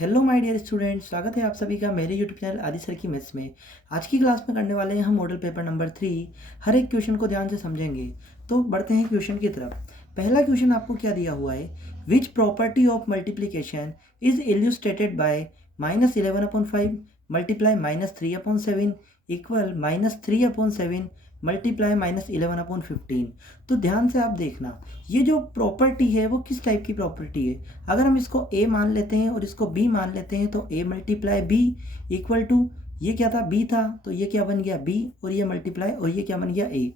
Hello my dear students, स्वागत है आप सभी का मेरे यूट्यूब चैनल आदि सर की मैथ्स में। आज की क्लास में करने वाले हैं हम मॉडल पेपर नंबर 3। हर एक क्वेश्चन को ध्यान से समझेंगे। तो बढ़ते हैं क्वेश्चन की तरफ। पहला क्वेश्चन आपको क्या दिया हुआ है, which property of multiplication is illustrated by -11/5 multiply -3/7 equal -3/7 multiply -11/15। तो ध्यान से आप देखना, ये जो प्रॉपर्टी है वो किस टाइप की प्रॉपर्टी है। अगर हम इसको a मान लेते हैं और इसको b मान लेते हैं तो a multiply b equal to, ये क्या था, b था, तो ये क्या बन गया b, और ये मल्टीप्लाई, और ये क्या बन गया a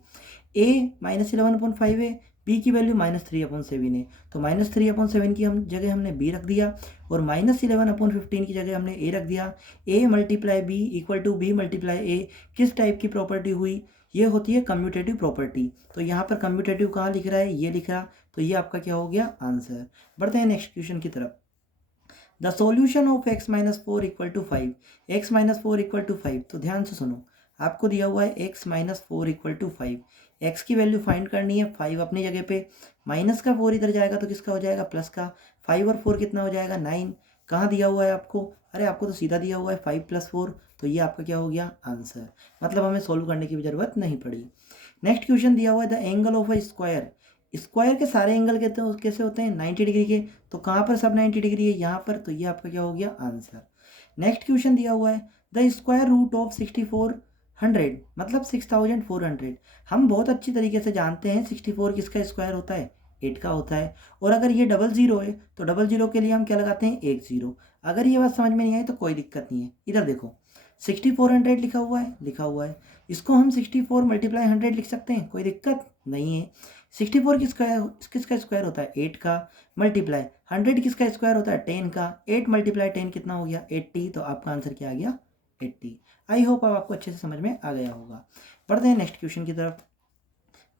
-11/5 है, b की वैल्यू -3/7 है, तो -3/7 की हम जगह हमने b रख दिया और -11/15 की जगह हमने a रख दिया। a multiply b equal to b multiply a किस टाइप की प्रॉपर्टी हुई, ये होती है कम्यूटेटिव प्रॉपर्टी। तो यहाँ पर कम्यूटेटिव कहाँ लिख रहा है, ये लिख रहा, तो ये आपका क्या हो गया, आंसर। बढ़ते हैं नेक्स्ट क्वेश्चन की तरफ। The solution of x-4 equal to 5, x-4 equal to 5। तो ध्यान से सुनो, आपको दिया हुआ है x-4 इक्वल टू 5, x की वैल्यू फाइंड करनी है, 5 अपनी जगह पे, माइनस का 4 इधर जाएगा तो किसका हो जाएगा, प्लस का। 5 और 4 कितना हो जाएगा, 9। कहाँ दिया हुआ है आपको, अरे आपको तो सीधा दिया हुआ है 5 + 4, तो ये आपका क्या हो गया, आंसर। मतलब हमें सोल्व करने की भी जरूरत नहीं पड़ी। नेक्स्ट क्वेश्चन दिया हुआ है, the angle of a square. Square के सारे एंगल कैसे होते हैं, 90 डिग्री के। तो कहाँ पर सब 90 डिग्री है, यहाँ पर, तो ये आपका क्या हो गया, आंसर। नेक्स्ट क्वेश्चन दिया हुआ है, द स्क्वायर रूट ऑफ 6400 मतलब 6400। हम बहुत अच्छी तरीके से जानते हैं 64 किसका स्क्वायर होता है, 8 का होता है। और अगर ये 00 है तो 00 के लिए हम क्या लगाते हैं, 10। अगर ये बात समझ में नहीं आई तो कोई दिक्कत नहीं है, इधर देखो 6400 लिखा हुआ है, इसको हम 64 मल्टीप्लाई 100 लिख सकते हैं, कोई दिक्कत नहीं है। 64 किसका स्क्वायर होता है, 8 का, मल्टीप्लाई 100 किसका स्क्वायर होता है, 10 का। 8 मल्टीप्लाई 10 कितना हो गया, 80। तो आपका आंसर क्या आ गया, 80। आई होप अब आपको अच्छे से समझ में आ गया होगा। बढ़ते हैं नेक्स्ट क्वेश्चन की तरफ।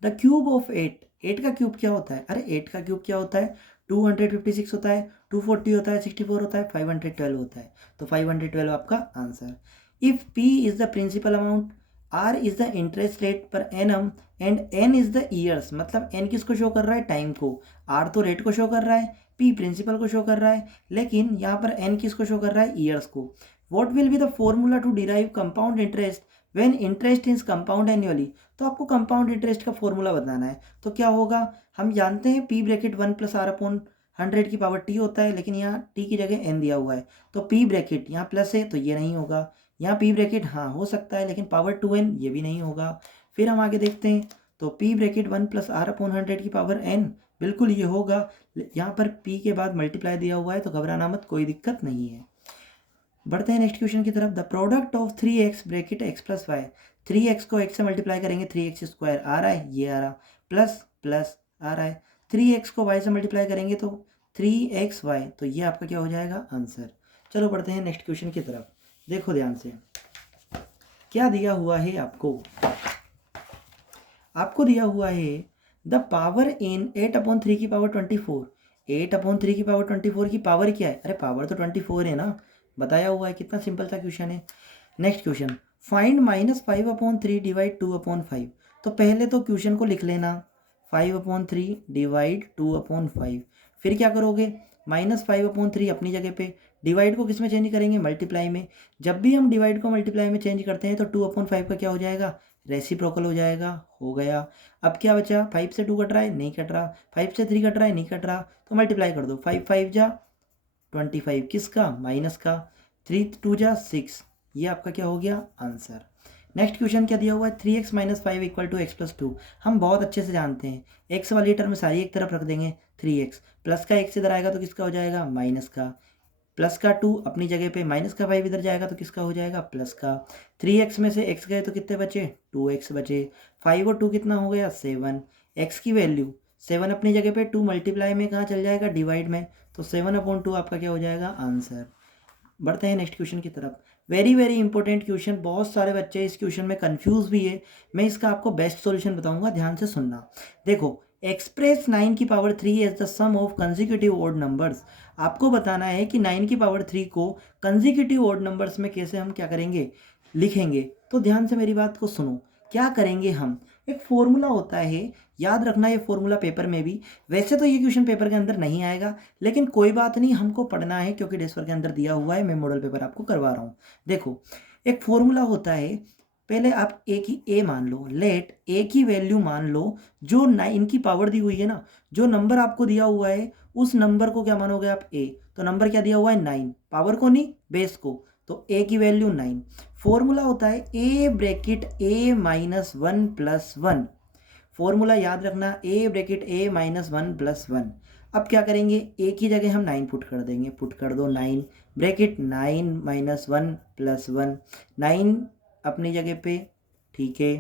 द क्यूब ऑफ 8, 8 का क्यूब क्या होता है, अरे 8 का क्यूब क्या होता है, 256 होता है, 240 होता है, 64 होता है, 512 होता है। तो 512 आपका answer. If p is the principal amount, r is the interest rate per annum and n is the years, मतलब n किसको शो कर रहा है, टाइम को, r तो रेट को शो कर रहा है, p प्रिंसिपल को शो कर रहा है, लेकिन यहाँ पर n किसको शो कर रहा है, ईयर्स को। What will be the formula to derive compound interest when interest is compounded annually. तो आपको कंपाउंड इंटरेस्ट का फॉर्मूला बताना है। तो क्या होगा, हम जानते हैं p ब्रैकेट 1 + r/100 की पावर t होता है, लेकिन यहाँ t की जगह n दिया हुआ है, तो p ब्रैकेट यहाँ प्लस है तो ये नहीं होगा, यहाँ p ब्रैकेट हाँ हो सकता है लेकिन पावर 2n ये भी नहीं होगा। फिर हम आगे देखते हैं, तो p ब्रैकेट 1 + r/100 की पावर n, बिल्कुल ये होगा। यहाँ पर p के बाद मल्टीप्लाई दिया हुआ है, तो घबराना मत, कोई दिक्कत नहीं है। बढ़ते हैं नेक्स्ट क्वेश्चन की तरफ। The product of 3x bracket x + y, 3x को x से मल्टीप्लाई करेंगे, 3x² आ रहा है, ये आ रहा, प्लस प्लस आ रहा है, 3x को y से मल्टीप्लाई करेंगे तो 3xy, तो ये आपका क्या हो जाएगा, आंसर। चलो बढ़ते हैं नेक्स्ट क्वेश्चन की तरफ। देखो ध्यान से, क्या दिया हुआ है आपको, आपको दिया हुआ है द पावर इन 8/3 की पावर 24। 8/3 की पावर 24 की पावर क्या है, अरे पावर तो 24 है ना, बताया हुआ है, कितना सिंपल सा क्वेश्चन है। Next question, find -5/3 divide 2/5। तो पहले तो क्वेश्चन को लिख लेना, 5/3 डिवाइड 2/5। फिर क्या करोगे, -5/3 अपनी जगह पे, डिवाइड को किस में चेंज करेंगे, मल्टीप्लाई में। जब भी हम डिवाइड को मल्टीप्लाई में चेंज करते हैं तो 2/5 का क्या हो जाएगा, रेसिप्रोकल हो जाएगा, हो गया। अब क्या बचा, 5 से 2 कट रहा है, नहीं कट रहा, 5 से 3 कट रहा है, नहीं कट रहा, तो मल्टीप्लाई कर दो, 5 5 जा 25, किसका, माइनस का, 3 2 जा 6, ये आपका क्या हो गया, आंसर। नेक्स्ट क्वेश्चन क्या दिया हुआ है, 3x - 5 इक्वल टू x + 2। हम बहुत अच्छे से जानते हैं, x वाली टर्म सारी एक तरफ रख देंगे, 3x प्लस का x इधर आएगा तो किसका हो जाएगा, माइनस का, प्लस का 2 अपनी जगह पे, माइनस का 5 इधर जाएगा तो किसका हो जाएगा, प्लस का। 3x में से x गए तो कितने बचे, 2x बचे, 5 और 2 कितना हो गया, 7। x की वैल्यू 7 अपनी जगह पे, 2 मल्टीप्लाई में कहाँ चल जाएगा, डिवाइड में, तो 7/2 आपका क्या हो जाएगा, आंसर। बढ़ते हैं नेक्स्ट क्वेश्चन की तरफ। वेरी वेरी इंपॉर्टेंट क्वेश्चन, बहुत सारे बच्चे इस क्वेश्चन में कंफ्यूज भी है, मैं इसका आपको बेस्ट सॉल्यूशन बताऊंगा, ध्यान से सुनना। देखो, एक्सप्रेस 9 की power 3 as the sum of consecutive odd numbers. आपको बताना है कि 9 की पावर 3 को कंसेक्यूटिव ऑड नंबर्स में कैसे हम क्या करेंगे, लिखेंगे। तो ध्यान से मेरी बात को सुनो, क्या करेंगे हम, एक फॉर्मूला होता है, याद रखना ये फॉर्मूला पेपर में भी, वैसे तो ये क्वेश्चन पेपर के अंदर नहीं आएगा, लेकिन कोई बात नहीं, हमको पढ़ना है क्योंकि डेस्क वर्क के अंदर दिया हुआ है, मैं मॉडल पेपर आपको करवा रहा हूँ। देखो, एक फॉर्मूला होता है, पहले आप ए की ए मान लो, लेट ए की वैल्यू मान लो, जो 9 की पावर दी हुई है ना, जो नंबर आपको दिया हुआ है उस नंबर को क्या मानोगे आप ए, तो नंबर क्या दिया हुआ है 9, पावर को नहीं बेस को, तो ए की वैल्यू 9। फॉर्मूला होता है A bracket A minus 1 plus 1, formula याद रखना, A bracket A minus 1 plus 1। अब क्या करेंगे, ए की जगह हम 9 पुट कर देंगे, पुट कर दो 9 ब्रैकेट 9 माइनस 1 प्लस 1, 9 अपनी जगह पे, ठीक है।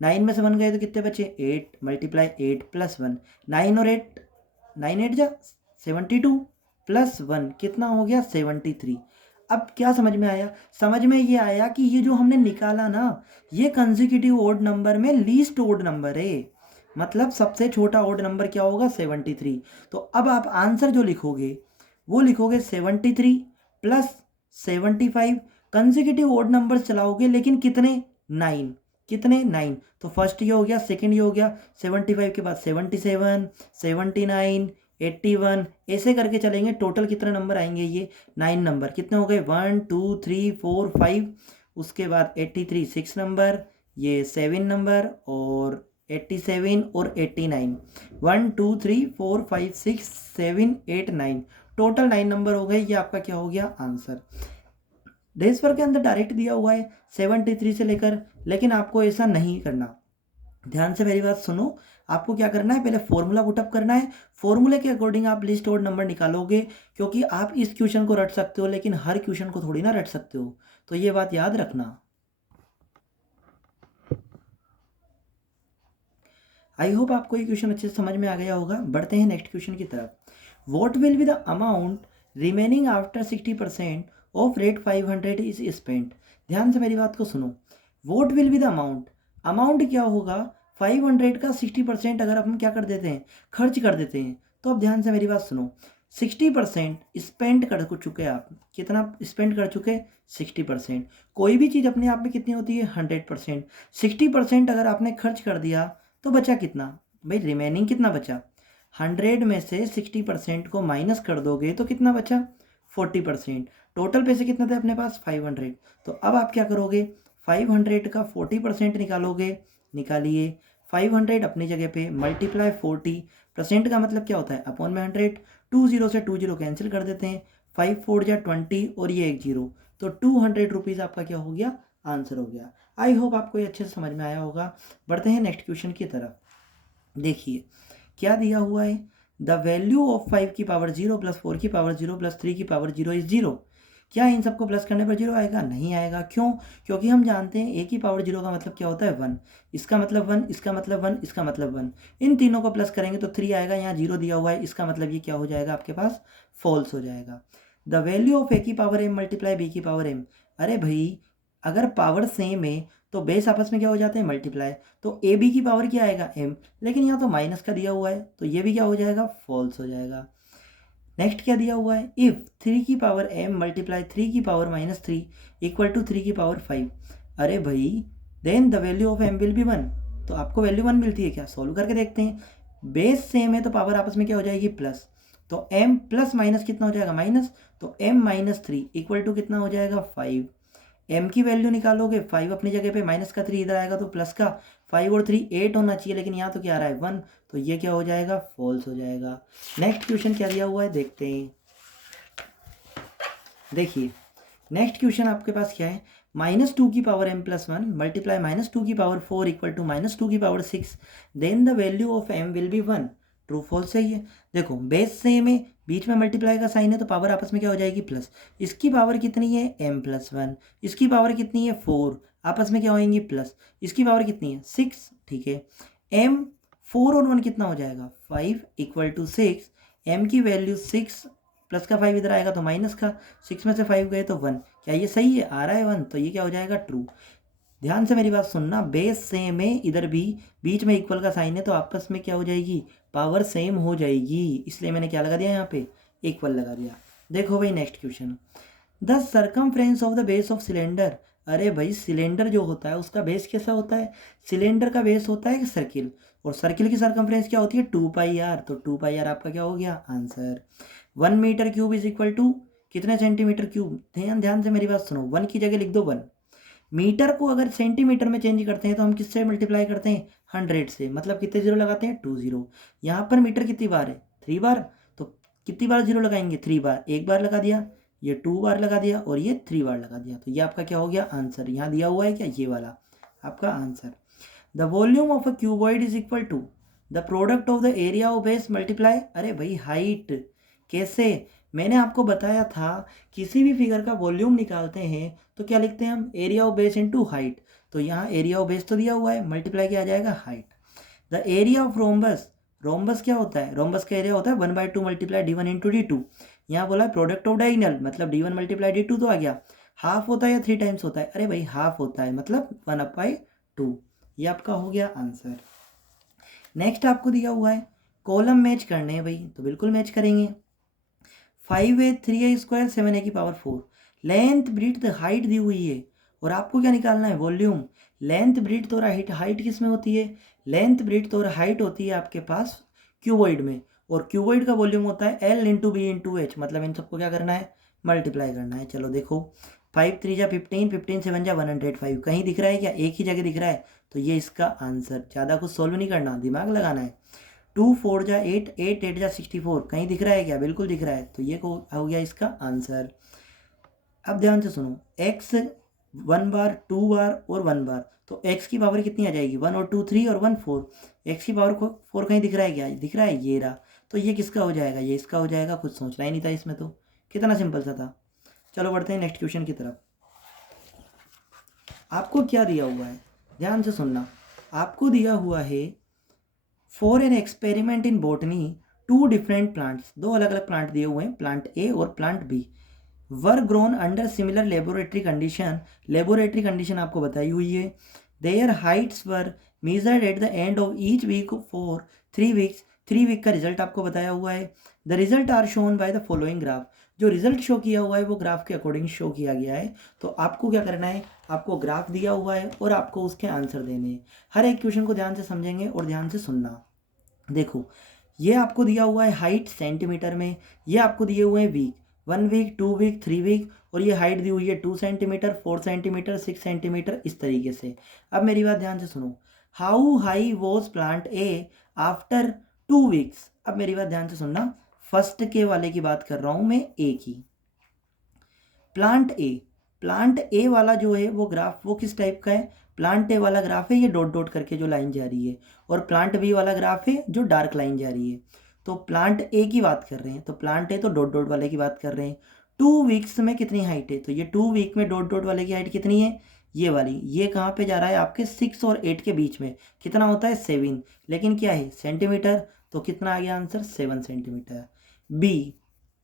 9 में से 1 गए तो कितने बचे, 8 मल्टीप्लाई 8 प्लस 1, 9 और 8, 9 8 जा 72 प्लस 1 कितना हो गया 73। अब क्या समझ में आया, समझ में ये आया कि ये जो हमने निकाला ना, ये कंसेक्यूटिव ओड नंबर में लीस्ट ओड नंबर है, मतलब सबसे छोटा ओड नंबर क्या होगा 73। तो अब आप आंसर जो लिखोगे वो लिखोगे 73 प्लस 75, कंसेक्यूटिव ओड नंबर चलाओगे लेकिन कितने 9, कितने 9, तो फर्स्ट ये हो गया, सेकंड ये हो गया, 75 के बाद 77 79 81 ऐसे करके चलेंगे, टोटल कितने नंबर आएंगे, ये 9 नंबर कितने हो गए 1 2 3 4 5, उसके बाद 83 6 नंबर, ये 7 नंबर और 87 और 89, 1 2 3 4 5 6 7 8 9, टोटल 9 नंबर हो गए, ये आपका क्या हो गया आंसर। डेज पर के अंदर डायरेक्ट दिया हुआ है 73 से लेकर, लेकिन आपको ऐसा नहीं करना, ध्यान से मेरी बात सुनो, आपको क्या करना है, पहले फॉर्मूला पुटअप करना है, फॉर्मूले के अकॉर्डिंग आप लिस्ट और नंबर निकालोगे, क्योंकि आप इस क्वेश्चन को रट सकते हो लेकिन हर क्वेश्चन को थोड़ी ना रट सकते हो, तो ये बात याद रखना। आई होप आपको ये क्वेश्चन अच्छे से समझ में आ गया होगा। बढ़ते हैं नेक्स्ट क्वेश्चन की तरफ। What will be the amount remaining after 60% of rate 500 is spent. ध्यान से मेरी बात को सुनो, what will be the amount, amount क्या होगा 500 का 60% अगर हम क्या कर देते हैं, खर्च कर देते हैं, तो अब ध्यान से मेरी बात सुनो, 60% स्पेंड कर चुके आप, कितना स्पेंड कर चुके 60%। कोई भी चीज़ अपने आप में कितनी होती है 100%, 60% अगर आपने खर्च कर दिया तो बचा कितना भाई, रिमेनिंग कितना बचा, 100 में से 60% को माइनस कर दोगे तो कितना बचा 40%। टोटल पैसे कितने थे अपने पास 500, तो अब आप क्या करोगे 500 का 40% निकालोगे, निकालिए 500 अपनी जगह पे मल्टीप्लाई 40% का मतलब क्या होता है अपॉन में 100, 20 से 20 कैंसिल कर देते हैं, 5 4 जा 20 और ये एक जीरो, तो 200 रुपीज़ आपका क्या हो गया आंसर हो गया। आई होप आपको ये अच्छे से समझ में आया होगा। बढ़ते हैं नेक्स्ट क्वेश्चन की तरफ। देखिए क्या दिया हुआ है, द वैल्यू ऑफ 5 की पावर 0 प्लस 4 की पावर 0 प्लस 3 की पावर 0 इज 0। क्या इन सबको प्लस करने पर 0 आएगा, नहीं आएगा, क्यों, क्योंकि हम जानते हैं ए की पावर 0 का मतलब क्या होता है 1, इसका मतलब 1, इसका मतलब 1, इसका मतलब 1, इन तीनों को प्लस करेंगे तो 3 आएगा, यहाँ 0 दिया हुआ है, इसका मतलब ये क्या हो जाएगा आपके पास फॉल्स हो जाएगा। द वैल्यू ऑफ ए की पावर m मल्टीप्लाई बी की पावर m, अरे भाई अगर पावर सेम है तो बेस आपस में क्या हो जाते हैं मल्टीप्लाई, तो ए बी की पावर क्या आएगा m, लेकिन यहाँ तो माइनस का दिया हुआ है तो ये भी क्या हो जाएगा फॉल्स हो जाएगा। नेक्स्ट क्या दिया हुआ है, इफ 3 की पावर m मल्टीप्लाई 3 की पावर माइनस 3 इक्वल टू 3 की पावर 5, अरे भाई then the value of m will be 1, तो आपको वैल्यू 1 मिलती है क्या, सॉल्व करके देखते हैं, बेस सेम है तो पावर आपस में क्या हो जाएगी प्लस, तो m प्लस माइनस कितना हो जाएगा माइनस, तो m माइनस 3 इक्वल टू कितना हो जाएगा 5, m की वैल्यू निकालोगे 5 अपनी जगह पे, माइनस का 3 इधर आएगा तो प्लस का 5 और 3 8 होना चाहिए, लेकिन यहाँ तो क्या आ रहा है 1, तो ये क्या हो जाएगा फॉल्स हो जाएगा। नेक्स्ट क्वेश्चन क्या दिया हुआ है देखते हैं। देखिए नेक्स्ट क्वेश्चन आपके पास क्या है, -2 की पावर m प्लस 1 मल्टीप्लाई -2 की पावर 4 इक्वल टू -2 की power 6, then the value of m will be 1, true false सही है। देखो बेस सेम है, बीच में मल्टीप्लाई का साइन है तो पावर आपस में क्या हो जाएगी प्लस, इसकी पावर कितनी है m प्लस 1, इसकी पावर कितनी है 4, आपस में क्या होएंगी प्लस, इसकी पावर कितनी है 6, ठीक है, m 4 और 1 कितना हो जाएगा 5 इक्वल टू 6, m की वैल्यू 6 प्लस का 5 इधर आएगा तो माइनस का, 6 में से 5 गए तो 1, क्या ये सही है आ रहा है 1, तो ये क्या हो जाएगा ट्रू। ध्यान से मेरी बात सुनना, बेस सेम है, इधर भी बीच में इक्वल का साइन है तो आपस में क्या हो जाएगी पावर सेम हो जाएगी, इसलिए मैंने क्या लगा दिया यहाँ पे इक्वल लगा दिया। देखो भाई next question, the circumference of the base of cylinder अरे भाई सिलेंडर जो होता है उसका बेस कैसा होता है? सिलेंडर का बेस होता है सर्किल, और सर्किल की सरकमफ्रेंस क्या होती है? 2 पाई आर। तो 2 पाई आर आपका क्या हो गया? Answer. 1 metre cube is equal to कितने सेंटीमीटर क्यूब? ध्यान ध्यान से मेरी बात सुनो, 1 की जगह लिख दो 1। मीटर को अगर सेंटीमीटर में चेंज करते हैं तो हम किससे मल्टीप्लाई करते हैं? 100 से। मतलब कितने जीरो लगाते हैं? 2 जीरो। यहाँ पर मीटर कितनी बार है? 3 बार। तो कितनी बार जीरो लगाएंगे? 3 बार। एक बार लगा दिया, ये 2 बार लगा दिया, और ये 3 बार लगा दिया। तो ये आपका क्या हो गया? आंसर। यहाँ दिया हुआ है क्या? ये वाला आपका answer. The volume of a cuboid is equal to the product of the area of base multiply. अरे भाई हाइट। कैसे? मैंने आपको बताया था किसी भी फिगर का वॉल्यूम निकालते हैं तो क्या लिखते हैं हम? Area of base into height. तो यहाँ एरिया ऑफ बेस तो दिया हुआ है, मल्टीप्लाई किया जाएगा height. The area of rhombus, rhombus क्या होता है? रोम्बस का एरिया होता है 1/2 मल्टीप्लाई D1 इंटू D2। यहाँ बोला है प्रोडक्ट ऑफ डायगोनल, मतलब D1 मल्टीप्लाई D2 तो आ गया। हाफ होता है या 3 टाइम्स होता है? अरे भाई हाफ होता है, मतलब 1/2। ये आपका हो गया आंसर। नेक्स्ट आपको दिया हुआ है कॉलम मैच करने हैं भाई, तो बिल्कुल मैच करेंगे। 5a 3a स्क्वायर 7a की पावर 4। लेंथ ब्रीथ हाइट दी हुई है, और आपको क्या निकालना है? वॉल्यूम। लेंथ ब्रीथ और हाइट, हाइट किस में होती है? लेंथ ब्रीथ और हाइट होती है आपके पास क्यूबॉइड में, और क्यूबॉइड का वॉल्यूम होता है L into B into H. मतलब इन सबको क्या करना है? मल्टीप्लाई करना है। चलो देखो, 5 3 जा 15, 15 7 जा 105। कहीं दिख रहा है क्या? एक ही जगह दिख रहा है, तो ये इसका आंसर। ज़्यादा कुछ सोल्व नहीं करना, दिमाग लगाना है। 2 4 जा 8, 8 8 जा 64। कहीं दिख रहा है क्या? बिल्कुल दिख रहा है, तो ये हो गया इसका आंसर। अब ध्यान से सुनो, x 1 बार, 2 बार और 1 बार, तो x की पावर कितनी आ जाएगी? 1 और 2 3 और 1 4। x की पावर 4 कहीं दिख रहा है क्या? दिख रहा है, ये रहा। तो ये किसका हो जाएगा? ये इसका हो जाएगा। कुछ सोचना ही नहीं था इसमें, तो कितना सिंपल सा था। चलो बढ़ते हैं नेक्स्ट क्वेश्चन की तरफ। आपको क्या दिया हुआ है? ध्यान से सुनना। आपको दिया हुआ है for an experiment in botany 2 different plants, 2 अलग अलग प्लांट दिए हुए हैं, प्लांट ए और plant B, were grown under similar laboratory condition. Laboratory condition आपको बताई हुई है। Their heights were measured at the end of each week for 3 weeks. 3 week का रिजल्ट आपको बताया हुआ है। The result are shown by the following graph. जो रिजल्ट शो किया हुआ है वो ग्राफ के अकॉर्डिंग शो किया गया है। तो आपको क्या करना है? आपको ग्राफ दिया हुआ है और आपको उसके आंसर देने हैं। हर एक क्वेश्चन को ध्यान से समझेंगे और ध्यान से सुनना। देखो, ये आपको दिया हुआ है हाइट सेंटीमीटर में, ये आपको दिए हुए हैं वीक, 1 वीक 2 वीक 3 वीक, और ये हाइट दी हुई है 2 सेंटीमीटर 4 सेंटीमीटर 6 सेंटीमीटर, इस तरीके से। अब मेरी बात ध्यान से सुनो। How high was plant A after 2 weeks. अब मेरी बात ध्यान से सुनना, फर्स्ट के वाले की बात कर रहा हूँ मैं, ए की। प्लांट ए वाला जो है वो ग्राफ वो किस टाइप का है? प्लांट ए वाला ग्राफ है ये डॉट डॉट करके जो लाइन जा रही है, और प्लांट बी वाला ग्राफ है जो डार्क लाइन जा रही है। तो प्लांट ए की बात कर रहे हैं, तो प्लांट ए तो डॉट डॉट वाले की बात कर रहे हैं। 2 वीक्स में कितनी हाइट है? तो ये 2 वीक में डॉट डॉट वाले की हाइट कितनी है? ये वाली। ये कहाँ पे जा रहा है? आपके 6 और 8 के बीच में। कितना होता है? 7। लेकिन क्या है? सेंटीमीटर। तो कितना आ गया आंसर? 7 सेंटीमीटर। बी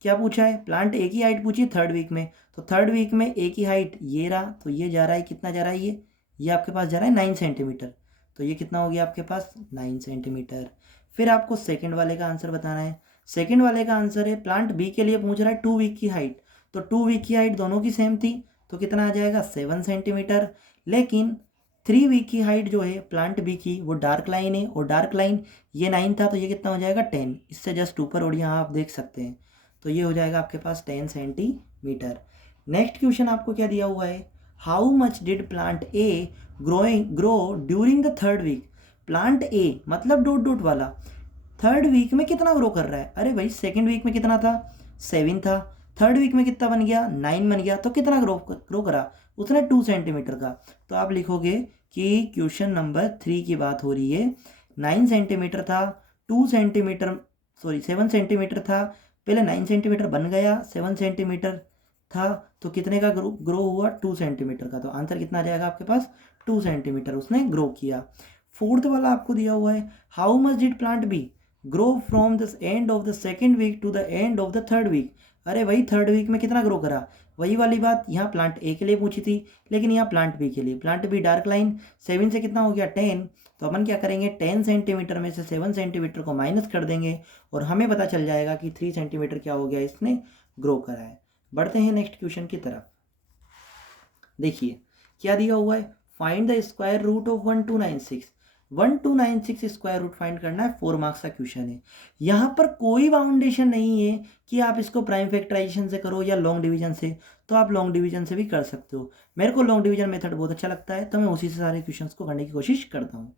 क्या पूछा है? प्लांट ए की हाइट पूछी 3rd वीक में, तो 3rd वीक में ए की हाइट ये रहा, तो ये जा रहा है, कितना जा रहा है? ये आपके पास जा रहा है 9 सेंटीमीटर। तो ये कितना हो गया आपके पास? 9 सेंटीमीटर। फिर आपको सेकंड वाले का आंसर बताना है। सेकंड वाले का आंसर है, प्लांट बी के लिए पूछ रहा है 2 वीक की हाइट, तो 2 वीक की हाइट दोनों की सेम थी, तो कितना आ जाएगा? 7 सेंटीमीटर। लेकिन 3 वीक की हाइट जो है प्लांट बी की वो डार्क लाइन है, और डार्क लाइन ये 9 था, तो ये कितना हो जाएगा? 10। इससे जस्ट ऊपर, और यहाँ आप देख सकते हैं, तो ये हो जाएगा आपके पास 10 सेंटीमीटर। नेक्स्ट क्वेश्चन आपको क्या दिया हुआ है? How much did plant A grow during the 3rd week. Plant A मतलब डॉट डॉट वाला 3rd वीक में कितना ग्रो कर रहा है? अरे भाई 2nd वीक में कितना था? 7 था। 3rd वीक में कितना बन गया? 9 बन गया। तो कितना ग्रो करा उसने? 2 सेंटीमीटर का। तो आप लिखोगे कि क्वेश्चन नंबर 3 की बात हो रही है। 9 सेंटीमीटर था, 2 सेंटीमीटर, सॉरी 7 सेंटीमीटर था, पहले 9 सेंटीमीटर बन गया, 7 सेंटीमीटर था, तो कितने का ग्रो हुआ? 2 सेंटीमीटर का। तो आंसर कितना आ जाएगा आपके पास? 2 सेंटीमीटर उसने ग्रो किया। 4th वाला आपको दिया हुआ है, how much did plant B grow from the end of the 2nd week to the end of the 3rd week. अरे वही 3rd वीक में कितना ग्रो करा? वही वाली बात यहाँ प्लांट ए के लिए पूछी थी, लेकिन यहाँ प्लांट बी के लिए। प्लांट बी डार्क लाइन, 7 से कितना हो गया? 10। तो अपन क्या करेंगे? 10 सेंटीमीटर में से 7 सेंटीमीटर को माइनस कर देंगे, और हमें पता चल जाएगा कि 3 सेंटीमीटर क्या हो गया, इसने ग्रो करा है। बढ़ते हैं नेक्स्ट क्वेश्चन की तरफ। देखिए, क्या दिया हुआ है, find the square root of 1296। 1296 square root find करना है, 4 मार्क्स का क्वेश्चन है। यहाँ पर कोई बाउंडेशन नहीं है कि आप इसको प्राइम फैक्टराइजेशन से करो या लॉन्ग डिवीजन से, तो आप लॉन्ग डिवीजन से भी कर सकते हो। मेरे को लॉन्ग डिवीजन मेथड बहुत अच्छा लगता है, तो मैं उसी से सारे क्वेश्चंस को करने की कोशिश करता हूँ।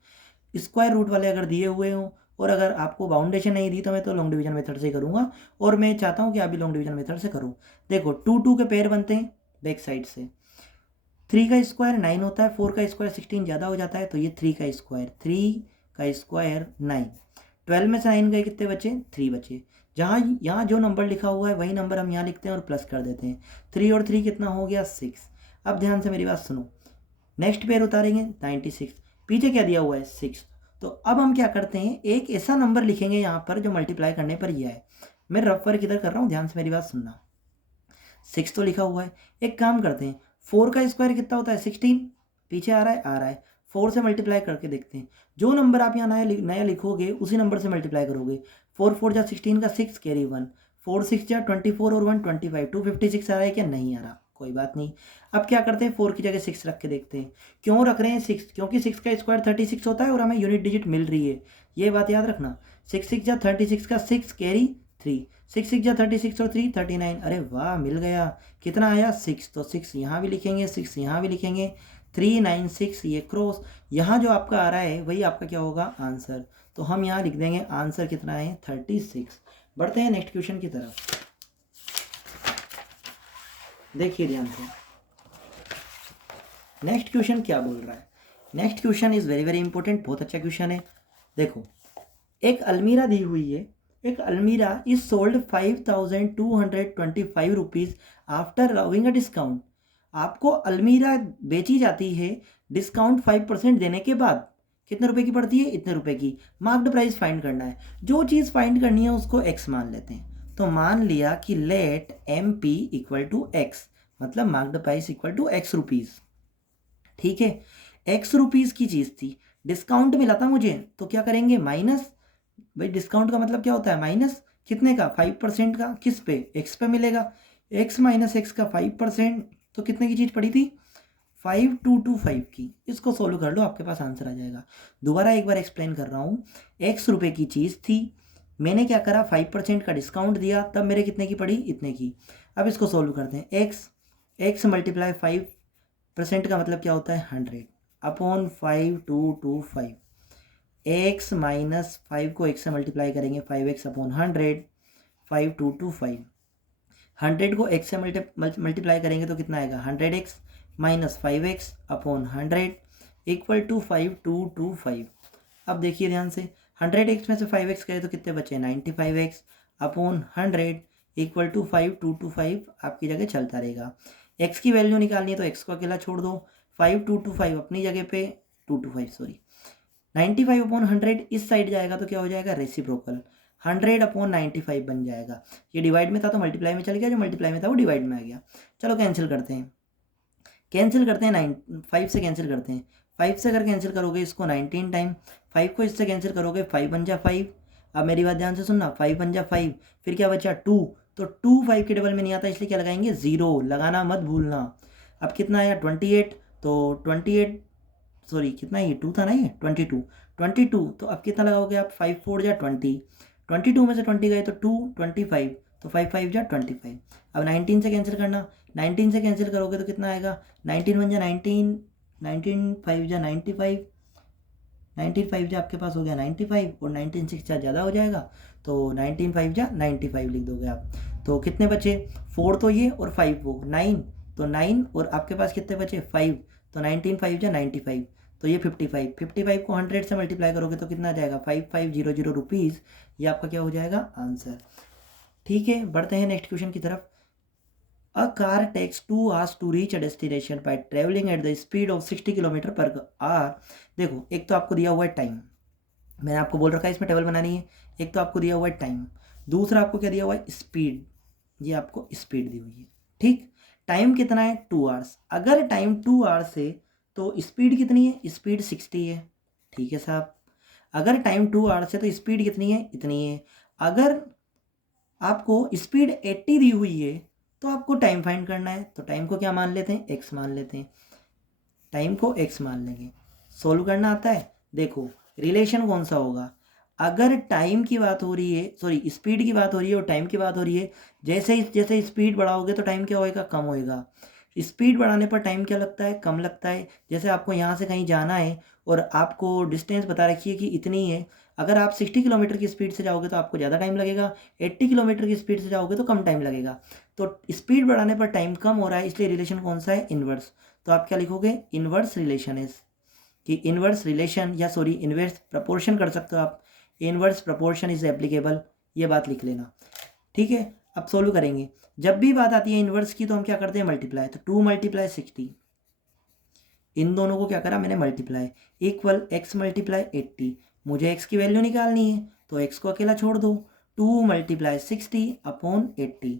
स्क्वायर रूट वाले अगर दिए हुए हों और अगर आपको बाउंडेशन नहीं दी तो मैं तो लॉन्ग डिवीजन मेथड से ही करूँगा, और मैं चाहता हूँ कि आप भी लॉन्ग डिवीजन मेथड से करो। देखो 2 के पेयर बनते हैं बैक साइड से, 3 का स्क्वायर 9 होता है, 4 का स्क्वायर 16 ज़्यादा हो जाता है, तो ये 3 का स्क्वायर, 9। 12 में से 9 गए, कितने बचे, 3 बचे। जहाँ यहाँ जो नंबर लिखा हुआ है वही नंबर हम यहाँ लिखते हैं और प्लस कर देते हैं। 3 और 3 कितना हो गया, 6। अब ध्यान से मेरी बात सुनो, नेक्स्ट पेयर उतारेंगे 96, पीछे क्या दिया हुआ है, 6। तो अब हम क्या करते हैं, एक ऐसा नंबर लिखेंगे यहाँ पर जो मल्टीप्लाई करने पर ये है। मैं रफ वर्क इधर कर रहा हूँ, ध्यान से मेरी बात सुनना। 6 तो लिखा हुआ है, एक काम करते हैं, 4 का स्क्वायर कितना होता है, 16, पीछे आ रहा है 4 से मल्टीप्लाई करके देखते हैं। जो नंबर आप यहाँ नया लिखोगे उसी नंबर से मल्टीप्लाई करोगे। 4 4 जा 16 का 6 कैरी 1, 4 6 जा 24 और 1 25, 256 आ रहा है क्या, नहीं आ रहा, कोई बात नहीं। अब क्या करते हैं, 4 की जगह 6 रख के देखते हैं। क्यों रख रहे हैं 6, क्योंकि 6 का स्क्वायर 36 होता है और हमें यूनिट डिजिट मिल रही है, ये बात याद रखना। 6 6 जा 36 का 6 कैरी 3, 6 6 जा 36 और 3 39, अरे वाह मिल गया। कितना आया, 6, तो 6 यहाँ भी लिखेंगे, 6 यहाँ भी लिखेंगे, 396 ये क्रॉस, यहाँ जो आपका आ रहा है वही आपका क्या होगा, आंसर। तो हम यहाँ लिख देंगे आंसर कितना है, 36। बढ़ते हैं नेक्स्ट क्वेश्चन की तरफ, देखिए ध्यान से। नेक्स्ट क्वेश्चन क्या बोल रहा है, next question is very very important, बहुत अच्छा क्वेश्चन है। देखो एक अलमीरा दी हुई है, एक अलमीरा is sold 5225 rupees after allowing a discount. आपको अलमीरा बेची जाती है डिस्काउंट 5% देने के बाद, कितने रुपए की पड़ती है, इतने रुपए की। मार्क्ड प्राइस फाइंड करना है, जो चीज़ फाइंड करनी है उसको एक्स मान लेते हैं। तो मान लिया कि let M P equal to x, मतलब marked price equal to x rupees, ठीक है। एक्स रुपीज़ की चीज़ थी, डिस्काउंट मिला था मुझे, तो क्या करेंगे, माइनस। भाई डिस्काउंट का मतलब क्या होता है, माइनस कितने का, 5% का, किस पे, एक्स पे मिलेगा। एक्स माइनस एक्स का 5%, तो कितने की चीज़ पड़ी थी, 5225 की। इसको सोल्व कर लो, आपके पास आंसर आ जाएगा। दोबारा एक बार एक्सप्लेन कर रहा हूँ, एक्स रुपये की चीज़ थी, मैंने क्या करा, 5% का डिस्काउंट दिया, तब मेरे कितने की पड़ी, इतने की। अब इसको सोल्व करते हैं, एक्स मल्टीप्लाई 5% का मतलब क्या होता है, 100 अपॉन 5225। एक्स माइनस 5 को एक्स से मल्टीप्लाई करेंगे, 5x अपॉन 100, 5225। 100 को x से मल्टीप्लाई करेंगे तो कितना आएगा, 100x minus 5x upon 100 equal to 5225। अब देखिए ध्यान से, 100x में से 5x गए तो कितने बचे, 95x अपॉन 100 इक्वल टू 5225 आपकी जगह चलता रहेगा। x की वैल्यू निकालनी है तो x को अकेला छोड़ दो, 5225 अपनी जगह पे, 225 सॉरी, 95 अपॉन 100 इस साइड जाएगा तो क्या हो जाएगा, रेसिप्रोकल, 100 अपॉन 95 बन जाएगा। ये डिवाइड में था तो मल्टीप्लाई में चल गया, जो मल्टीप्लाई में था वो डिवाइड में आ गया। चलो कैंसिल करते हैं, 5 से कैंसिल करते हैं। 5 से अगर कैंसिल करोगे इसको 19 टाइम, 5 को इससे कैंसिल करोगे, 5 बन जा 5। अब मेरी बात ध्यान से सुनना, 5 बन जा 5, फिर क्या बचा 2, तो 2 5 के डबल में नहीं आता, इसलिए क्या लगाएंगे, 0 लगाना मत भूलना। अब कितना आया 28, तो 28 सॉरी कितना, ये 2 था ना, ये 22, तो अब कितना लगाओगे आप, 5 4 जा 20, 22 में से 20 गए तो 2 25, तो 5 5 जा 25। अब 19 से कैंसिल करना, 19 से कैंसिल करोगे तो कितना आएगा, 19 बन जा 19, 19 5 जा 95, 19 5 जा आपके पास हो गया 95, और 19 6 जा ज़्यादा हो जाएगा, तो 19 5 जा 95 लिख दोगे आप। तो कितने बचे, 4 तो ये और 5 वो, 9, तो 9 और आपके पास कितने बचे, 5, तो 19 5 जा 95, तो ये 55 को 100 से मल्टीप्लाई करोगे तो कितना आ जाएगा, 5500 रुपीज़, ये आपका क्या हो जाएगा, आंसर। ठीक है, बढ़ते हैं नेक्स्ट क्वेश्चन की तरफ। A car takes 2 hours to reach a destination by travelling at the speed of 60 kilometre per hour. देखो एक तो आपको दिया हुआ है टाइम, मैंने आपको बोल रखा है इसमें टेबल बनानी है। एक तो आपको दिया हुआ है टाइम, दूसरा आपको क्या दिया हुआ है, स्पीड, ये आपको स्पीड दी हुई है। ठीक, टाइम कितना है, 2 hours। अगर टाइम 2 hours है तो स्पीड कितनी है, स्पीड 60 है। ठीक है साहब, अगर टाइम 2 hours है तो स्पीड कितनी है, इतनी है। अगर आपको स्पीड 80 दी हुई है तो आपको टाइम फाइंड करना है, तो टाइम को क्या मान लेते हैं, एक्स मान लेते हैं। टाइम को x मान लेंगे। सोल्व करना आता है। देखो रिलेशन कौन सा होगा, अगर टाइम की बात हो रही है, सॉरी स्पीड की बात हो रही है और टाइम की बात हो रही है, जैसे स्पीड बढ़ाओगे तो टाइम क्या होएगा, कम होएगा। स्पीड बढ़ाने पर टाइम क्या लगता है, कम लगता है। जैसे आपको यहाँ से कहीं जाना है और आपको डिस्टेंस बता रखी है कि इतनी है, अगर आप 60 किलोमीटर की स्पीड से जाओगे तो आपको ज़्यादा टाइम लगेगा, 80 किलोमीटर की स्पीड से जाओगे तो कम टाइम लगेगा। तो स्पीड बढ़ाने पर टाइम कम हो रहा है, इसलिए रिलेशन कौन सा है, इन्वर्स। तो आप क्या लिखोगे, इन्वर्स रिलेशन इज, कि इन्वर्स रिलेशन या सॉरी इन्वर्स प्रपोर्शन कर सकते हो आप, इन्वर्स प्रपोर्शन इज एप्लीकेबल, ये बात लिख लेना। ठीक है, अब सोल्व करेंगे। जब भी बात आती है इन्वर्स की तो हम क्या करते हैं, मल्टीप्लाई। तो 2 × 60, इन दोनों को क्या करा मैंने, मल्टीप्लाई, इक्वल x × 80। मुझे x की वैल्यू निकालनी है तो x को अकेला छोड़ दो, 2 × 60/80,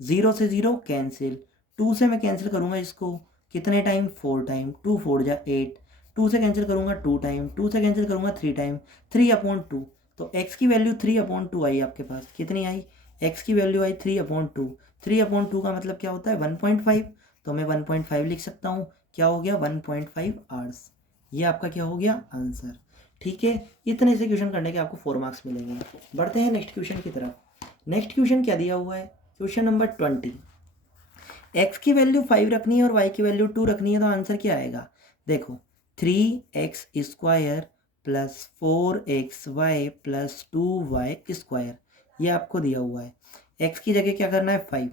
0 से 0 कैंसिल, 2 से मैं कैंसिल करूँगा इसको कितने टाइम, 4 टाइम, 2 4 जा 8, 2 से कैंसिल करूँगा 2 टाइम, 2 से कैंसिल करूँगा 3 टाइम, 3/2। तो x की वैल्यू 3/2 आई आपके पास, कितनी आई, x की वैल्यू आई 3/2। 3/2 का मतलब क्या होता है, 1.5, तो मैं 1.5 लिख सकता हूँ, क्या हो गया, 1.5 आवर्स। ये आपका क्या हो गया, आंसर। ठीक है, इतने से क्वेश्चन करने के आपको 4 मार्क्स मिलेंगे। बढ़ते हैं नेक्स्ट क्वेश्चन की तरफ। नेक्स्ट क्वेश्चन क्या दिया हुआ है, क्वेश्चन नंबर 20। x की वैल्यू 5 रखनी है और y की वैल्यू 2 रखनी है, तो आंसर क्या आएगा। देखो 3x² + 4xy + 2y², ये आपको दिया हुआ है। x की जगह क्या करना है, 5,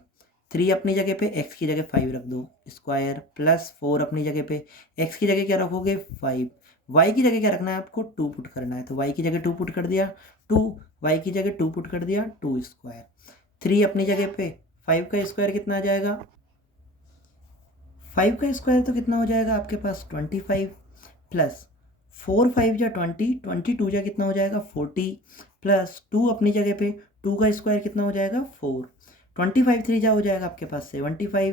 3 अपनी जगह पे, x की जगह 5 रख दो, स्क्वायर, प्लस 4 अपनी जगह पे, x की जगह क्या रखोगे, 5, y की जगह क्या रखना है आपको, 2 पुट करना है, तो y की जगह 2 पुट कर दिया 2, y की जगह 2 पुट कर दिया 2 स्क्वायर, 3 अपनी जगह पे, 5 का स्क्वायर कितना आ जाएगा, 5 का स्क्वायर तो कितना हो जाएगा आपके पास 25, प्लस 4 5 जा 20, 22 जा कितना हो जाएगा 40, प्लस 2 अपनी जगह पे, 2 का स्क्वायर कितना हो जाएगा 4, 25 3 जा हो जाएगा आपके पास 75,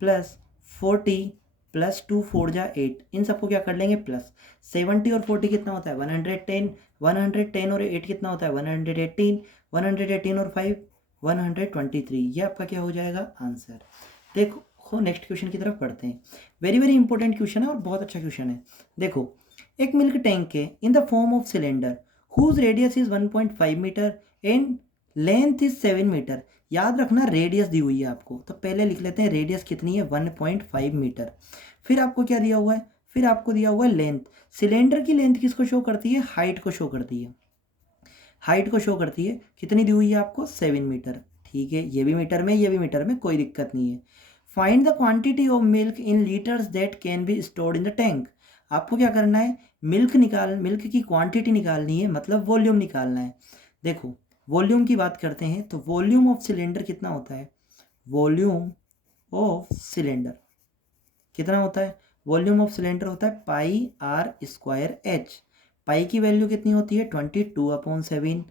प्लस 40 प्लस 2 4 जा 8, इन सबको क्या कर लेंगे प्लस, 70 और 40 कितना होता है 110, 110 और 8 कितना होता है 118, 118 और 5 123, ये आपका क्या हो जाएगा आंसर। देखो नेक्स्ट क्वेश्चन की तरफ बढ़ते हैं। वेरी वेरी इंपॉर्टेंट क्वेश्चन है और बहुत अच्छा क्वेश्चन है। देखो एक मिल्क टैंक के in the form of cylinder whose radius is 1.5 metre and length is 7 metre. याद रखना रेडियस दी हुई है आपको, तो पहले लिख लेते हैं रेडियस कितनी है 1.5 मीटर। फिर आपको क्या दिया हुआ है, फिर आपको दिया हुआ है लेंथ। सिलेंडर की लेंथ किसको शो करती है, हाइट को शो करती है, हाइट को शो करती है, कितनी दी हुई है आपको 7 मीटर। ठीक है, ये भी मीटर में, ये भी मीटर में, कोई दिक्कत नहीं है। Find the quantity of milk in litres that can be stored in the tank. आपको क्या करना है, मिल्क की क्वांटिटी निकालनी है, मतलब वॉल्यूम निकालना है। देखो वॉल्यूम की बात करते हैं तो वॉल्यूम ऑफ सिलेंडर कितना होता है, वॉल्यूम ऑफ सिलेंडर कितना होता है, वॉल्यूम ऑफ सिलेंडर होता है πr²h। पाई की वैल्यू कितनी होती है 22/7,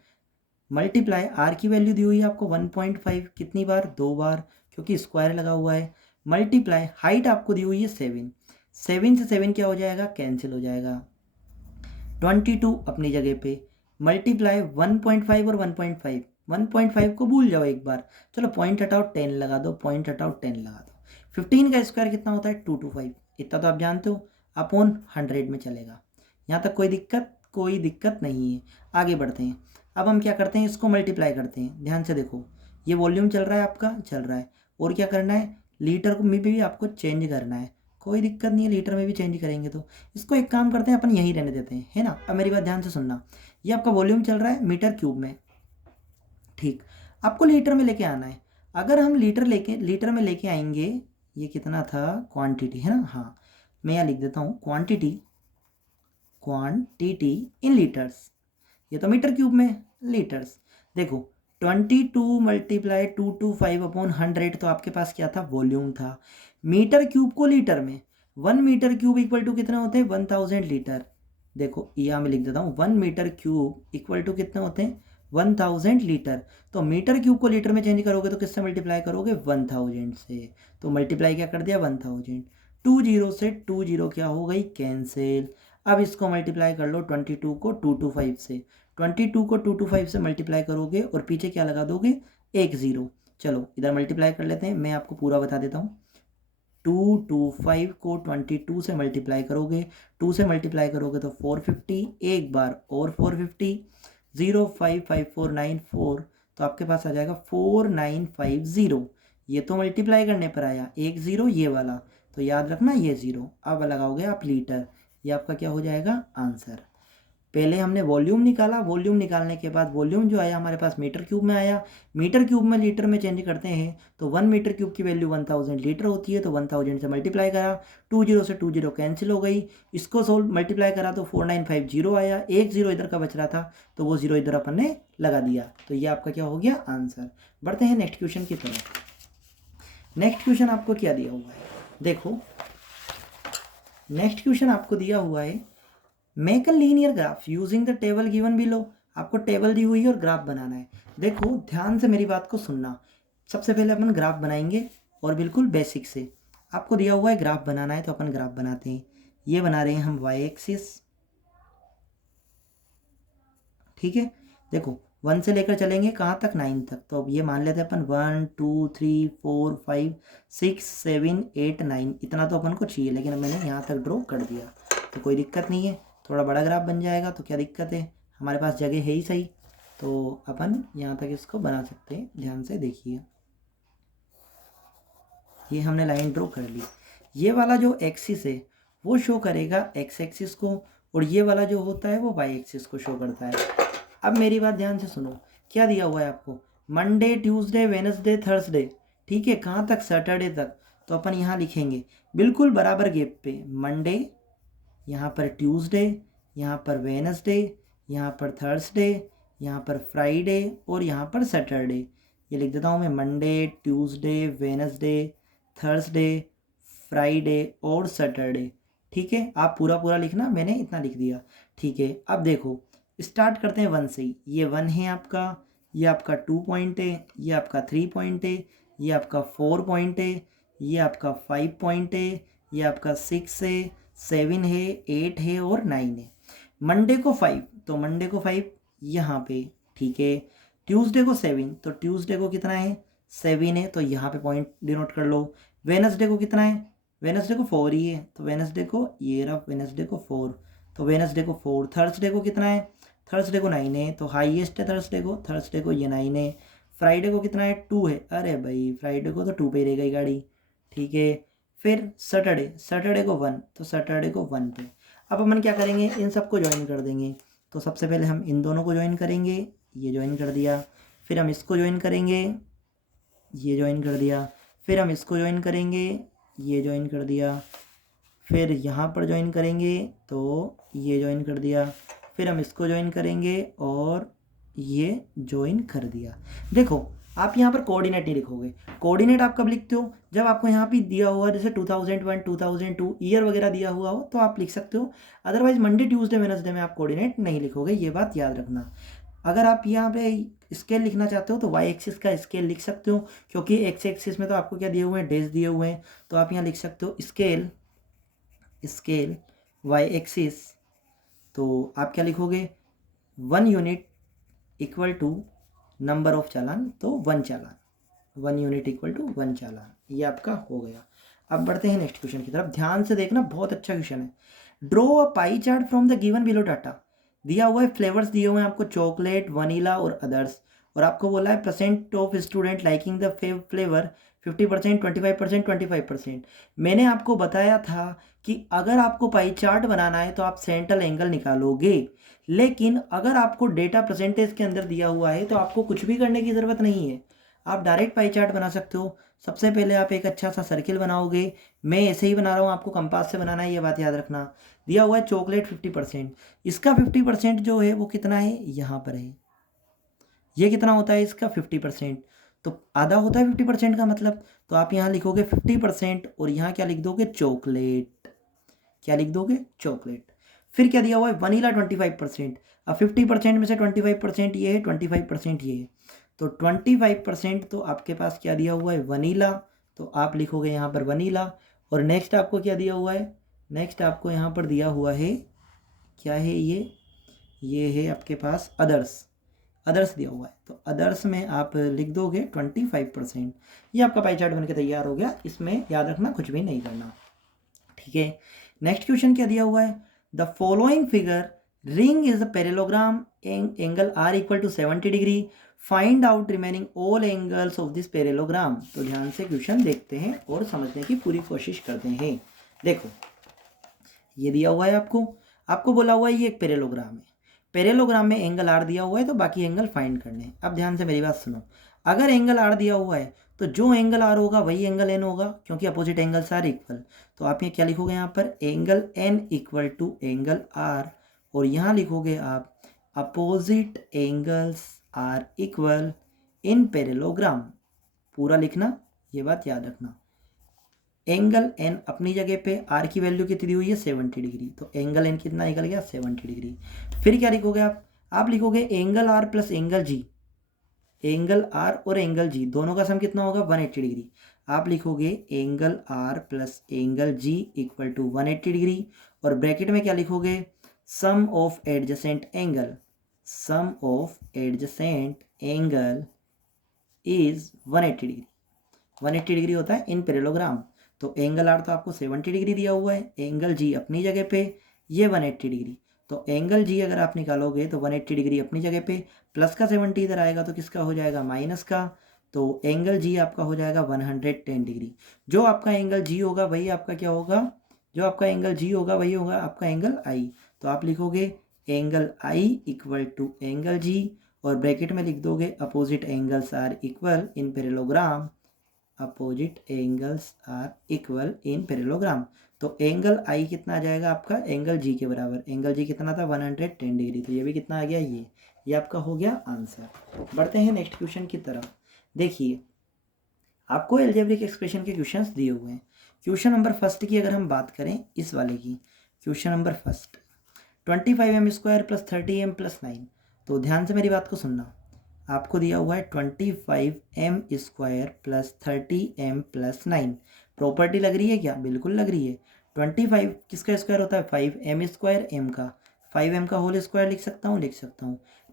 मल्टीप्लाई आर की वैल्यू दी हुई है आपको 1.5, कितनी बार, 2 बार, क्योंकि स्क्वायर लगा हुआ है, मल्टीप्लाई हाइट आपको दी हुई है 7, 7 से 7 क्या हो जाएगा, कैंसिल हो जाएगा, 22 अपनी जगह पे, मल्टीप्लाई 1.5 और 1.5, 1.5 को भूल जाओ एक बार, चलो पॉइंट हटाओ 10 लगा दो, पॉइंट हटाओ 10 लगा दो। 15 का स्क्वायर कितना होता है 225, इतना तो आप जानते हो, अपॉन 100 में चलेगा। यहाँ तक कोई दिक्कत नहीं है। आगे बढ़ते हैं। अब हम क्या करते हैं, इसको मल्टीप्लाई करते हैं। ध्यान से देखो, ये वॉल्यूम चल रहा है आपका, चल रहा है, और क्या करना है, लीटर में भी आपको चेंज करना है, कोई दिक्कत नहीं है, लीटर में भी चेंज करेंगे। तो इसको एक काम करते हैं, अपन यहीं रहने देते हैं, है ना। अब मेरी बात ध्यान से सुनना, ये आपका वॉल्यूम चल रहा है मीटर क्यूब में, ठीक, आपको लीटर में लेके आना है। अगर हम लीटर में लेके आएंगे, ये कितना था, क्वांटिटी है ना, हाँ मैं यहाँ लिख देता हूँ क्वांटिटी इन लीटर्स, ये तो मीटर क्यूब में लीटर्स। देखो 22 × 225/100, तो आपके पास क्या था, वॉल्यूम था। मीटर क्यूब को लीटर में, 1 मीटर क्यूब इक्वल टू कितने होते हैं 1000 लीटर। देखो यहाँ मैं लिख देता हूँ 1 मीटर क्यूब इक्वल टू कितने होते हैं 1000 लीटर। तो मीटर क्यूब को लीटर में चेंज करोगे तो किससे मल्टीप्लाई करोगे 1000 से, तो मल्टीप्लाई क्या कर दिया 1000, 2 0 से 2 0 क्या हो गई कैंसिल। अब इसको मल्टीप्लाई कर लो 22 को 225 से, 22 को 225 से मल्टीप्लाई करोगे और पीछे क्या लगा दोगे 1 0। चलो इधर मल्टीप्लाई कर लेते हैं, मैं आपको पूरा बता देता हूँ। 225 को 22 से मल्टीप्लाई करोगे, 2 से मल्टीप्लाई करोगे तो 450, एक बार और 450, 0.55494, तो आपके पास आ जाएगा 4950। ये तो मल्टीप्लाई करने पर आया, एक ज़ीरो ये वाला, तो याद रखना ये ज़ीरो। अब लगाओगे आप लीटर, ये आपका क्या हो जाएगा आंसर। पहले हमने वॉल्यूम निकाला, वॉल्यूम निकालने के बाद वॉल्यूम जो आया हमारे पास मीटर क्यूब में आया, मीटर क्यूब में लीटर में चेंज करते हैं तो 1 मीटर क्यूब की वैल्यू 1000 लीटर होती है, तो 1000 से मल्टीप्लाई करा, 20 से 20 कैंसिल हो गई, इसको सोल्व मल्टीप्लाई करा तो 4950 आया, एक जीरो इधर का बच रहा था तो वो जीरो इधर अपन ने लगा दिया, तो ये आपका क्या हो गया आंसर। बढ़ते हैं नेक्स्ट क्वेश्चन की तरफ। नेक्स्ट क्वेश्चन आपको क्या दिया हुआ है, देखो नेक्स्ट क्वेश्चन आपको दिया हुआ है make a linear graph using the table given below. आपको टेबल दी हुई है और ग्राफ बनाना है। देखो ध्यान से मेरी बात को सुनना, सबसे पहले अपन ग्राफ बनाएंगे और बिल्कुल बेसिक से। आपको दिया हुआ है ग्राफ बनाना है तो अपन ग्राफ बनाते हैं। ये बना रहे हैं हम वाई एक्सिस, ठीक है। देखो 1 से लेकर चलेंगे कहाँ तक 9 तक, तो अब ये मान लेते हैं अपन 1 2 3 4 5 6 7 8 9, इतना तो अपन को चाहिए, लेकिन अब मैंने यहाँ तक ड्रॉ कर दिया तो कोई दिक्कत नहीं है। थोड़ा बड़ा ग्राफ बन जाएगा तो क्या दिक्कत है, हमारे पास जगह है ही सही, तो अपन यहाँ तक इसको बना सकते हैं। ध्यान से देखिए, ये हमने लाइन ड्रॉ कर ली। ये वाला जो एक्सिस है वो शो करेगा एक्स एक्सिस को, और ये वाला जो होता है वो वाई एक्सिस को शो करता है। अब मेरी बात ध्यान से सुनो, क्या दिया हुआ है आपको, मंडे ट्यूसडे वेडनेसडे थर्सडे, ठीक है, कहाँ तक सैटरडे तक, तो अपन यहाँ लिखेंगे बिल्कुल बराबर गैप पे, मंडे, यहाँ पर ट्यूसडे, यहाँ पर वेडनेसडे, यहाँ पर थर्सडे, यहाँ पर फ्राइडे और यहाँ पर सैटरडे। ये लिख देता हूँ मैं, Monday Tuesday Wednesday Thursday Friday और सैटरडे, ठीक है। आप पूरा पूरा लिखना, मैंने इतना लिख दिया, ठीक है। अब देखो स्टार्ट करते हैं 1 से ही। ये 1 है आपका, ये आपका 2 पॉइंट है, ये आपका 3 पॉइंट है, ये आपका 4 पॉइंट है, ये आपका 5 पॉइंट है, ये आपका 6 है, 7 है, 8 है और 9 है। मंडे को 5, तो मंडे को 5 यहाँ पे, ठीक है। ट्यूसडे को 7, तो ट्यूसडे को कितना है 7 है, तो यहाँ पे पॉइंट डिनोट कर लो। वेडनेसडे को कितना है, वेडनेसडे को 4 ही है, तो वेडनेसडे को ये रहा, वेडनेसडे को 4, तो वेडनेसडे को 4। थर्सडे को कितना है, थर्सडे को 9 है, तो हाईएस्ट है थर्सडे को ये 9 है। फ्राइडे को कितना है 2 है, अरे भाई फ्राइडे को तो 2 पे ही रह गई गाड़ी, ठीक है। फिर सैटरडे को 1, तो सैटरडे को 1 पे। अब अपन क्या करेंगे, इन सबको ज्वाइन कर देंगे। तो सबसे पहले हम इन दोनों को ज्वाइन करेंगे, ये ज्वाइन कर दिया। फिर हम इसको ज्वाइन करेंगे, ये ज्वाइन कर दिया। फिर हम इसको ज्वाइन करेंगे, ये ज्वाइन कर दिया। फिर यहाँ पर ज्वाइन करेंगे तो ये ज्वाइन कर दिया। फिर हम इसको ज्वाइन करेंगे और ये ज्वाइन कर दिया। देखो आप यहाँ पर कोऑर्डिनेट नहीं लिखोगे, कोऑर्डिनेट आप कब लिखते हो, जब आपको यहाँ पे दिया हुआ जैसे 2001 2002 ईयर वगैरह दिया हुआ हो तो आप लिख सकते हो, अदरवाइज मंडे ट्यूसडे वेडनेसडे में आप कोऑर्डिनेट नहीं लिखोगे, ये बात याद रखना। अगर आप यहाँ पे स्केल लिखना चाहते हो तो वाई एक्सिस का स्केल लिख सकते हो, क्योंकि एक्स एक्सिस में तो आपको क्या दिए हुए हैं, डेज दिए हुए हैं, तो आप यहाँ लिख सकते हो स्केल वाई एक्सिस। तो आप क्या लिखोगे, 1 unit equal to number of चालान, तो 1 चालान, 1 यूनिट इक्वल टू 1 चालान, ये आपका हो गया। अब बढ़ते हैं नेक्स्ट क्वेश्चन की तरफ, ध्यान से देखना, बहुत अच्छा क्वेश्चन है। Draw a pie chart from the given below data. दिया हुआ है फ्लेवर्स दिए हुए हैं आपको, चॉकलेट वनीला और अदर्स, और आपको बोला है percent of student liking the flavour 50%, 25%, 25%। मैंने आपको बताया था कि अगर आपको पाई चार्ट बनाना है तो आप सेंट्रल एंगल निकालोगे, लेकिन अगर आपको डेटा परसेंटेज के अंदर दिया हुआ है तो आपको कुछ भी करने की ज़रूरत नहीं है, आप डायरेक्ट पाई चार्ट बना सकते हो। सबसे पहले आप एक अच्छा सा सर्किल बनाओगे, मैं ऐसे ही बना रहा हूँ, आपको कंपास से बनाना है, ये बात याद रखना। दिया हुआ है चॉकलेट 50%, इसका 50% जो है वो कितना है, यहाँ पर है, ये कितना होता है इसका 50%, तो आधा होता है 50% का मतलब, तो आप यहाँ लिखोगे 50% और यहाँ क्या लिख दोगे, चॉकलेट, क्या लिख दोगे, चॉकलेट। फिर क्या दिया हुआ है, वनीला 25%। अब 50% में से 25% ये है, 25% ये है, तो 25% तो आपके पास क्या दिया हुआ है, वनीला, तो आप लिखोगे यहाँ पर वनीला। और नेक्स्ट आपको क्या दिया हुआ है, नेक्स्ट आपको यहाँ पर दिया हुआ है, क्या है ये है आपके पास अदर्स। अदर्स दिया हुआ है, तो अदर्स में आप लिख दोगे 25%। ये आपका पाई चार्ट बनकर तैयार हो गया, इसमें याद रखना कुछ भी नहीं करना। ठीक है, नेक्स्ट क्वेश्चन क्या दिया हुआ है, the following figure ring is a parallelogram, angle R equal to 70 degree, find out remaining all angles of this parallelogram. तो ध्यान से क्वेश्चन देखते हैं और समझने की पूरी कोशिश करते हैं। देखो ये दिया हुआ है आपको बोला हुआ है ये एक पैरेललोग्राम है, पैरेललोग्राम में एंगल आर दिया हुआ है तो बाकी एंगल फाइंड करने हैं। अब ध्यान से मेरी बात सुनो, अगर एंगल आर दिया हुआ है तो जो एंगल आर होगा वही एंगल एन होगा, क्योंकि अपोजिट एंगल्स आर इक्वल। तो आप ये क्या लिखोगे यहाँ पर, angle N equal to angle R, और यहाँ लिखोगे आप opposite angles are equal in parallelogram. पूरा लिखना, ये बात याद रखना। एंगल एन अपनी जगह पे, आर की वैल्यू कितनी दी हुई है 70 डिग्री, तो एंगल एन कितना निकल गया 70 डिग्री। फिर क्या लिखोगे आप लिखोगे angle R plus angle G, angle R और एंगल जी दोनों का सम कितना होगा 180 डिग्री। आप लिखोगे angle R plus angle G equal to 180 degree, और ब्रैकेट में क्या लिखोगे, sum of adjacent angle, sum of adjacent angle is 180 degree. 180 degree होता है इन पैरेललोग्राम। तो एंगल आर तो आपको 70 डिग्री दिया हुआ है, एंगल जी अपनी जगह पे, ये 180 डिग्री। तो एंगल जी अगर आप निकालोगे तो 180 डिग्री अपनी जगह पे, प्लस का 70 इधर आएगा तो किसका हो जाएगा माइनस का, तो एंगल जी आपका हो जाएगा 110 डिग्री। जो आपका एंगल जी होगा वही आपका क्या होगा, जो आपका एंगल जी होगा वही होगा आपका एंगल आई। तो आप लिखोगे angle I equal to angle G, और ब्रैकेट में लिख दोगे opposite angles are equal in parallelogram, opposite angles are equal in parallelogram. तो एंगल आई कितना आ जाएगा आपका एंगल जी के बराबर, एंगल जी कितना था 110 डिग्री, तो ये भी कितना आ गया ये आपका हो गया आंसर। बढ़ते हैं नेक्स्ट क्वेश्चन की तरफ। देखिए आपको अलजेब्रिक एक्सप्रेशन के क्वेश्चंस दिए हुए हैं। क्वेश्चन नंबर फर्स्ट की अगर हम बात करें, इस वाले की, question number first 25m² plus 30m+9। तो ध्यान से मेरी बात को सुनना, आपको दिया हुआ है 25m² प्लस 30m+9। प्रॉपर्टी लग रही है क्या, बिल्कुल लग रही है। 25 किसका स्क्वायर होता है 5m² m का, 5m का होल स्क्वायर लिख सकता हूँ।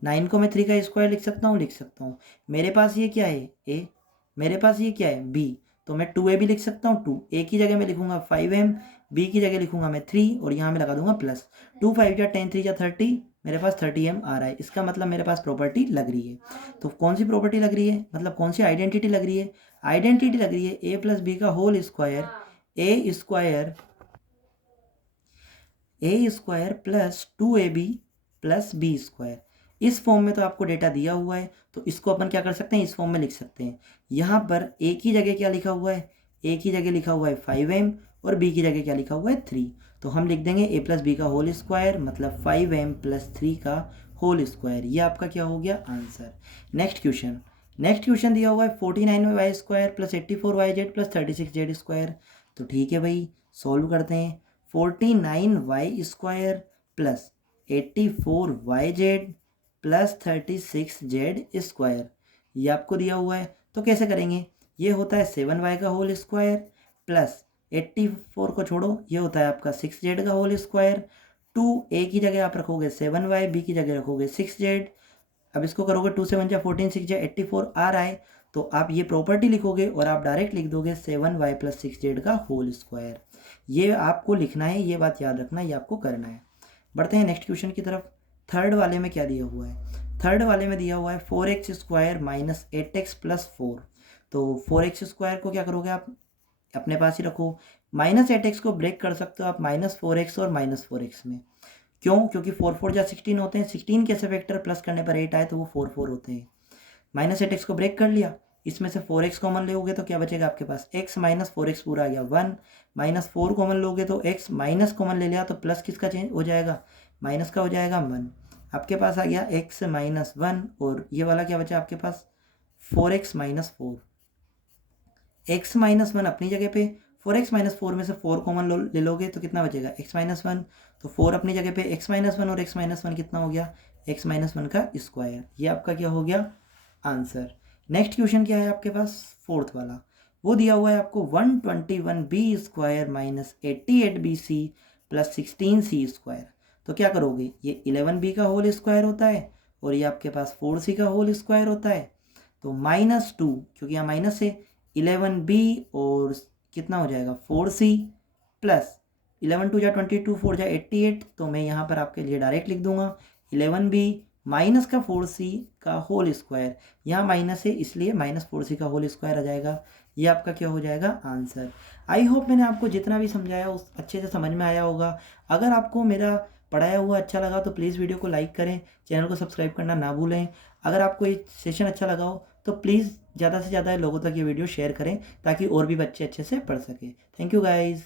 9 को मैं 3 का स्क्वायर लिख सकता हूँ। मेरे पास ये क्या है a, मेरे पास ये क्या है b, तो मैं 2a भी लिख सकता हूँ। 2 a की जगह मैं लिखूंगा 5m, b की जगह लिखूंगा मैं 3, और यहाँ मैं लगा दूंगा प्लस। 2 5 जा 10 3 जा 30, मेरे पास 30m आ रहा है। इसका मतलब मेरे पास प्रॉपर्टी लग रही है। तो कौन सी प्रॉपर्टी लग रही है, मतलब कौन सी आइडेंटिटी लग रही है, आइडेंटिटी लग रही है a प्लस बी का whole square, a square plus 2ab plus B square. इस फॉर्म में तो आपको डेटा दिया हुआ है, तो इसको अपन क्या कर सकते हैं, इस फॉर्म में लिख सकते हैं। यहाँ पर a की जगह क्या लिखा हुआ है, a की जगह लिखा हुआ है 5m, और b की जगह क्या लिखा हुआ है 3। तो हम लिख देंगे a प्लस बी का होल स्क्वायर मतलब 5m प्लस 3 का होल स्क्वायर। ये आपका क्या हो गया आंसर। नेक्स्ट क्वेश्चन दिया हुआ है 49y² plus 84yz plus 36z²। तो ठीक है भाई, सॉल्व करते हैं। 49y² plus 84yz plus 36z², ये आपको दिया हुआ है। तो कैसे करेंगे, ये होता है 7y का होल स्क्वायर प्लस 84 को छोड़ो, ये होता है आपका 6z का होल स्क्वायर। 2a की जगह आप रखोगे 7y, b की जगह रखोगे 6z। अब इसको करोगे 2 7 जा 14, 6 जा 84 आ रहा है, तो आप ये प्रॉपर्टी लिखोगे और आप डायरेक्ट लिख दोगे 7y प्लस 6z का होल स्क्वायर। ये आपको लिखना है, ये बात याद रखना, ये आपको करना है। बढ़ते हैं नेक्स्ट क्वेश्चन की तरफ। थर्ड वाले में क्या दिया हुआ है, थर्ड वाले में दिया हुआ है 4x² माइनस 8x प्लस 4। तो 4x² को क्या करोगे आप अपने पास ही रखो, माइनस 8x को ब्रेक कर सकते हो आप -4x और -4x में। क्यों, क्योंकि 4 4 जा 16 होते हैं, 16 कैसे फैक्टर प्लस करने पर 8 आए तो वो 4 4 होते हैं। -8x को ब्रेक कर लिया, इसमें से 4x कॉमन लोगे तो क्या बचेगा आपके पास, x माइनस 4x पूरा आ गया 1, -4 कॉमन लोगे तो x माइनस कॉमन ले लिया तो प्लस किसका चेंज हो जाएगा, माइनस का हो जाएगा 1। आपके पास आ गया x माइनस 1, और ये वाला क्या बचा आपके पास 4x माइनस 4। x माइनस 1 अपनी जगह पे, 4x माइनस 4 में से 4 कॉमन ले लोगे तो कितना बचेगा x माइनस 1। तो 4 अपनी जगह पे, x माइनस 1 और x माइनस 1 कितना हो गया, x माइनस 1 का स्क्वायर। ये आपका क्या हो गया आंसर। नेक्स्ट क्वेश्चन क्या है आपके पास, फोर्थ वाला, वो दिया हुआ है आपको 121b² minus 88bc plus 16c²। तो क्या करोगे, ये 11b का होल स्क्वायर होता है और ये आपके पास 4c का होल स्क्वायर होता है। तो -2, क्योंकि यहाँ माइनस है, 11b और कितना हो जाएगा 4c प्लस 11 2 जा 22, 4 जा 88। तो मैं यहाँ पर आपके लिए डायरेक्ट लिख दूंगा 11b माइनस का 4c का होल स्क्वायर, यहाँ माइनस है इसलिए -4c का होल स्क्वायर आ जाएगा। ये आपका क्या हो जाएगा आंसर। आई होप मैंने आपको जितना भी समझाया उस अच्छे से समझ में आया होगा। अगर आपको मेरा पढ़ाया हुआ अच्छा लगा तो प्लीज़ वीडियो को लाइक करें, चैनल को सब्सक्राइब करना ना भूलें। अगर आपको ये सेशन अच्छा लगा हो तो प्लीज़ ज़्यादा से ज़्यादा लोगों तक ये वीडियो शेयर करें ताकि और भी बच्चे अच्छे से पढ़ सकें। Thank you guys.